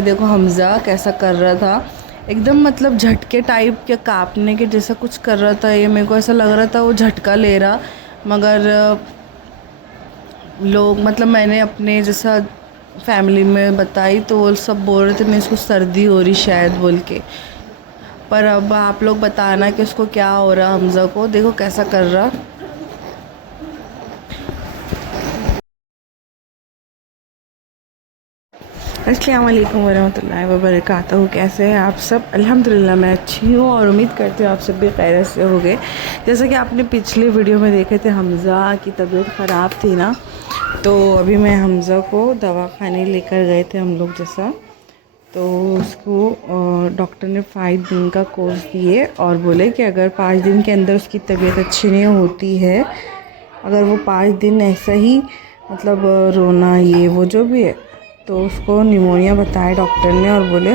देखो हमज़ा कैसा कर रहा था, एकदम मतलब झटके टाइप के कांपने के जैसा कुछ कर रहा था। ये मेरे को ऐसा लग रहा था वो झटका ले रहा, मगर लोग मतलब मैंने अपने जैसा फैमिली में बताई तो वो सब बोल रहे थे नहीं इसको सर्दी हो रही शायद बोल के। पर अब आप लोग बताना कि उसको क्या हो रहा, हमज़ा को देखो कैसा कर रहा। अस्सलाम वालेकुम वरहमतुल्लाहि वबरकातुहू। कैसे हैं आप सब? अल्हम्दुलिल्लाह मैं अच्छी हूँ और उम्मीद करती हूँ आप सब भी खैरियत से होंगे। जैसा कि आपने पिछले वीडियो में देखे थे हमज़ा की तबीयत ख़राब थी ना, तो अभी मैं हमज़ा को दवाखाने लेकर गए थे हम लोग जैसा। तो उसको डॉक्टर ने 5 दिन का कोर्स दिए और बोले कि अगर 5 दिन के अंदर उसकी तबीयत अच्छी नहीं होती है, अगर वो 5 दिन ऐसा ही मतलब रोना ये वो जो भी है, तो उसको निमोनिया बताया डॉक्टर ने और बोले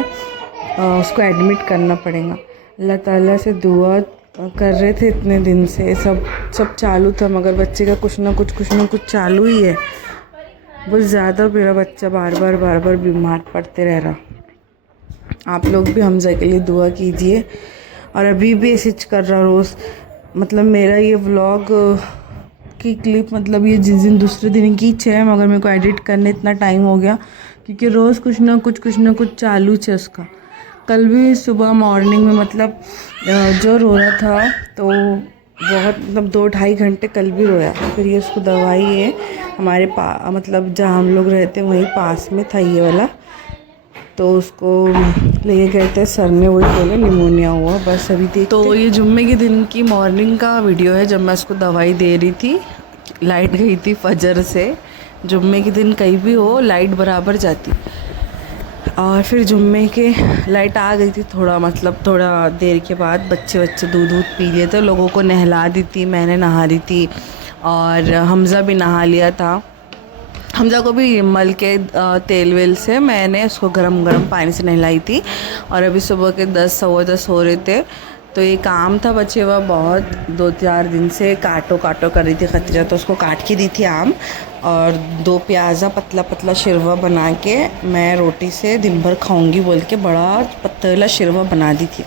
उसको एडमिट करना पड़ेगा। अल्लाह ताला से दुआ कर रहे थे इतने दिन से, सब चालू था, मगर बच्चे का कुछ ना कुछ चालू ही है। बहुत ज़्यादा मेरा बच्चा बार बार बीमार पड़ते रह रहा। आप लोग भी हमज़ा के लिए दुआ कीजिए। और अभी भी ऐसे कर रहा रोज़, मतलब मेरा ये व्लॉग की क्लिप मतलब ये जिस दिन दूसरे दिन की है, मगर मेरे को एडिट करने इतना टाइम हो गया क्योंकि रोज़ कुछ ना कुछ चालू है उसका। कल भी सुबह मॉर्निंग में मतलब जो रो रहा था तो बहुत मतलब 2-2.5 घंटे कल भी रोया। फिर ये उसको दवाई है हमारे मतलब जहाँ हम लोग रहते वहीं पास में था ये वाला, तो उसको लेके गए थे। सर ने वही बोले निमोनिया हुआ, बस अभी देखते। तो ये जुम्मे के दिन की मॉर्निंग का वीडियो है जब मैं उसको दवाई दे रही थी। लाइट गई थी फजर से। जुम्मे के दिन कहीं भी हो लाइट बराबर जाती, और फिर जुम्मे के लाइट आ गई थी थोड़ा देर के बाद। बच्चे दूध पी लिए थे, लोगों को नहला दी थी, मैंने नहा रही थी और हमज़ा भी नहा लिया था। हमज़ा को भी मल के तेल वेल से मैंने उसको गरम पानी से नहलाई थी। और अभी सुबह के 10 सवा 10 हो रहे थे, तो ये काम था बचे हुआ बहुत 2-4 दिन से। काटो कर रही थी खतीजा, तो उसको काट के दी थी आम और 2 प्याज़ा पतला शिरवा बना के मैं रोटी से दिन भर खाऊंगी बोल के बड़ा पतला शिरवा बना दी थी।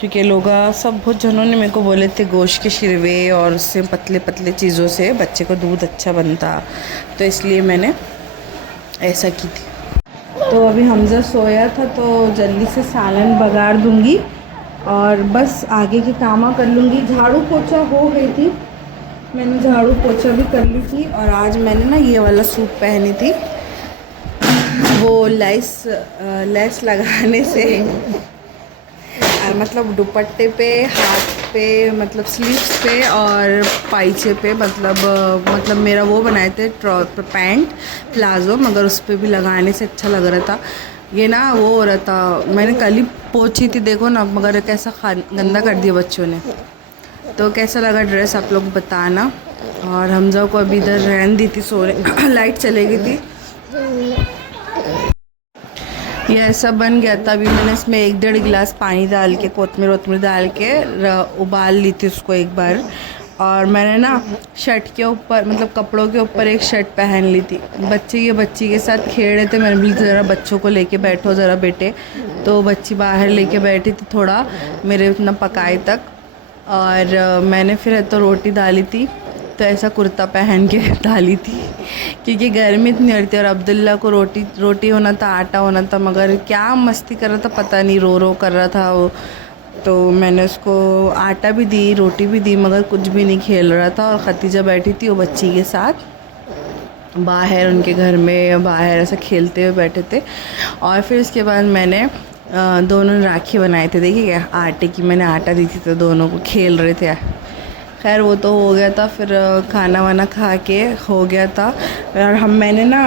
क्योंकि लोग सब बहुत जनों ने मेरे को बोले थे गोश्त के शिरवे और उससे पतले चीज़ों से बच्चे को दूध अच्छा बनता, तो इसलिए मैंने ऐसा की थी। तो अभी हमज़ा सोया था तो जल्दी से सालन बघाड़ दूंगी और बस आगे के काम कर लूँगी। झाड़ू पोछा हो गई थी, मैंने झाड़ू पोछा भी कर ली थी। और आज मैंने ना ये वाला सूट पहनी थी, वो लेस लगाने से मतलब दुपट्टे पे, हाथ पे, मतलब स्लीव्स पे और पाइचे पे, मतलब मेरा वो बनाए थे पैंट प्लाज़ो, मगर उस पर भी लगाने से अच्छा लग रहा था। ये ना वो हो रहा था, मैंने कल ही पोंछी थी देखो ना, मगर कैसा गंदा कर दिया बच्चों ने। तो कैसा लगा ड्रेस आप लोग बताना। और हमज़ा को अभी इधर रहन दी थी सोने लाइट चले गई थी। ये ऐसा बन गया था। अभी मैंने इसमें 1-1.5 गिलास पानी डाल के कोतमीर डाल के उबाल ली थी उसको एक बार। और मैंने ना शर्ट के ऊपर मतलब कपड़ों के ऊपर एक शर्ट पहन ली थी। बच्ची के साथ खेल रहे थे, मैंने भी ज़रा बच्चों को लेके बैठो ज़रा बेटे, तो बच्ची बाहर लेके बैठी थी थोड़ा मेरे उतना पकाए तक। और मैंने फिर तो रोटी डाली थी, तो ऐसा कुर्ता पहन के डाली थी क्योंकि गर्मी इतनी होती है। और अब्दुल्ला को रोटी होना था, आटा होना था, मगर क्या मस्ती कर रहा था पता नहीं, रो कर रहा था वो। तो मैंने उसको आटा भी दी, रोटी भी दी, मगर कुछ भी नहीं खेल रहा था। और खतीजा बैठी थी वो बच्ची के साथ बाहर, उनके घर में बाहर ऐसा खेलते हुए बैठे थे। और फिर इसके बाद मैंने दोनों राखी बनाए थे, देखिए क्या आटे की, मैंने आटा दी थी तो दोनों को खेल रहे थे। खैर वो तो हो गया था, फिर खाना वाना खा के हो गया था। और मैंने ना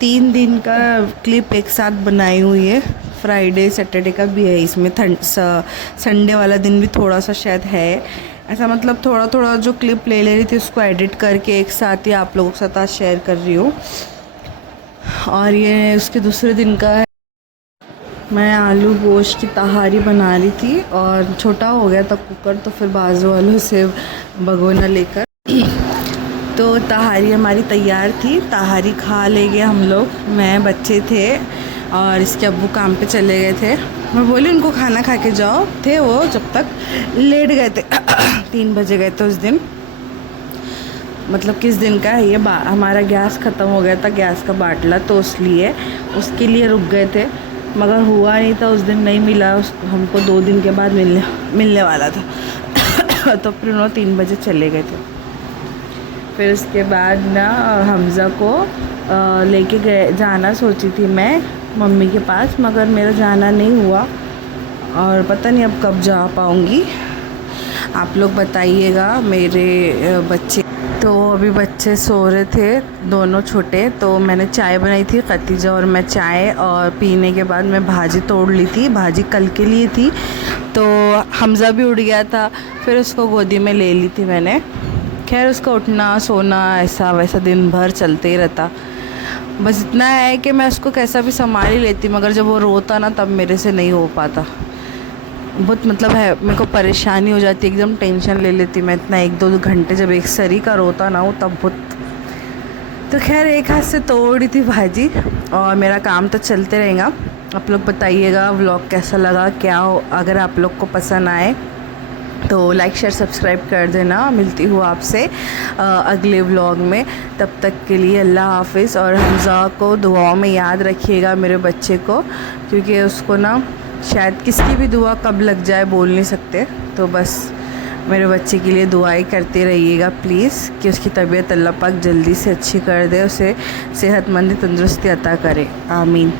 3 दिन का क्लिप एक साथ बनाई हुई है, फ्राइडे सैटरडे का भी है इसमें, संडे वाला दिन भी थोड़ा सा शायद है ऐसा। मतलब थोड़ा जो क्लिप ले रही थी उसको एडिट करके एक साथ ही आप लोगों के साथ आज शेयर कर रही हूँ। और ये उसके दूसरे दिन का है। मैं आलू गोश्त की तहारी बना रही थी और छोटा हो गया था कुकर, तो फिर बाजू वालों से भगोना लेकर तो तहारी हमारी तैयार थी। तहारी खा ले गए हम लोग, मैं बच्चे थे और इसके अब्बू काम पे चले गए थे। मैं बोली उनको खाना खा के जाओ, थे वो जब तक लेट गए थे 3 बजे गए थे उस दिन। मतलब किस दिन का है ये, हमारा गैस ख़त्म हो गया था, गैस का बाटला, तो उसके लिए रुक गए थे, मगर हुआ नहीं था उस दिन, नहीं मिला हमको, 2 दिन के बाद मिलने वाला था तो फिर उन्होंने 3 बजे चले गए थे। फिर उसके बाद ना हमज़ा को लेके गए, जाना सोची थी मैं मम्मी के पास, मगर मेरा जाना नहीं हुआ और पता नहीं अब कब जा पाऊँगी। आप लोग बताइएगा। मेरे बच्चे तो अभी बच्चे सो रहे थे, दोनों छोटे, तो मैंने चाय बनाई थी, खतीजा और मैं चाय, और पीने के बाद मैं भाजी तोड़ ली थी, भाजी कल के लिए थी। तो हमज़ा भी उठ गया था, फिर उसको गोदी में ले ली थी मैंने। खैर उसका उठना सोना ऐसा वैसा दिन भर चलते ही रहता। बस इतना है कि मैं उसको कैसा भी संभाल ही लेती, मगर जब वो रोता ना तब मेरे से नहीं हो पाता। बहुत मतलब है, मेरे को परेशानी हो जाती, एकदम टेंशन ले लेती मैं इतना 1-2 घंटे, जब एक सरी का रोता ना हो तब बहुत। तो खैर एक हाथ से तोड़ी थी भाजी और मेरा काम तो चलते रहेगा। आप लोग बताइएगा व्लॉग कैसा लगा, क्या हो, अगर आप लोग को पसंद आए तो लाइक शेयर सब्सक्राइब कर देना। मिलती हूँ आपसे अगले व्लॉग में, तब तक के लिए अल्लाह हाफिज़। और हमज़ा को दुआओं में याद रखिएगा, मेरे बच्चे को, क्योंकि उसको ना शायद किसकी भी दुआ कब लग जाए बोल नहीं सकते। तो बस मेरे बच्चे के लिए दुआएं करते रहिएगा प्लीज़, कि उसकी तबीयत अल्लाह पाक जल्दी से अच्छी कर दे, उसे सेहतमंदी तंदुरुस्ती अता करे, आमीन।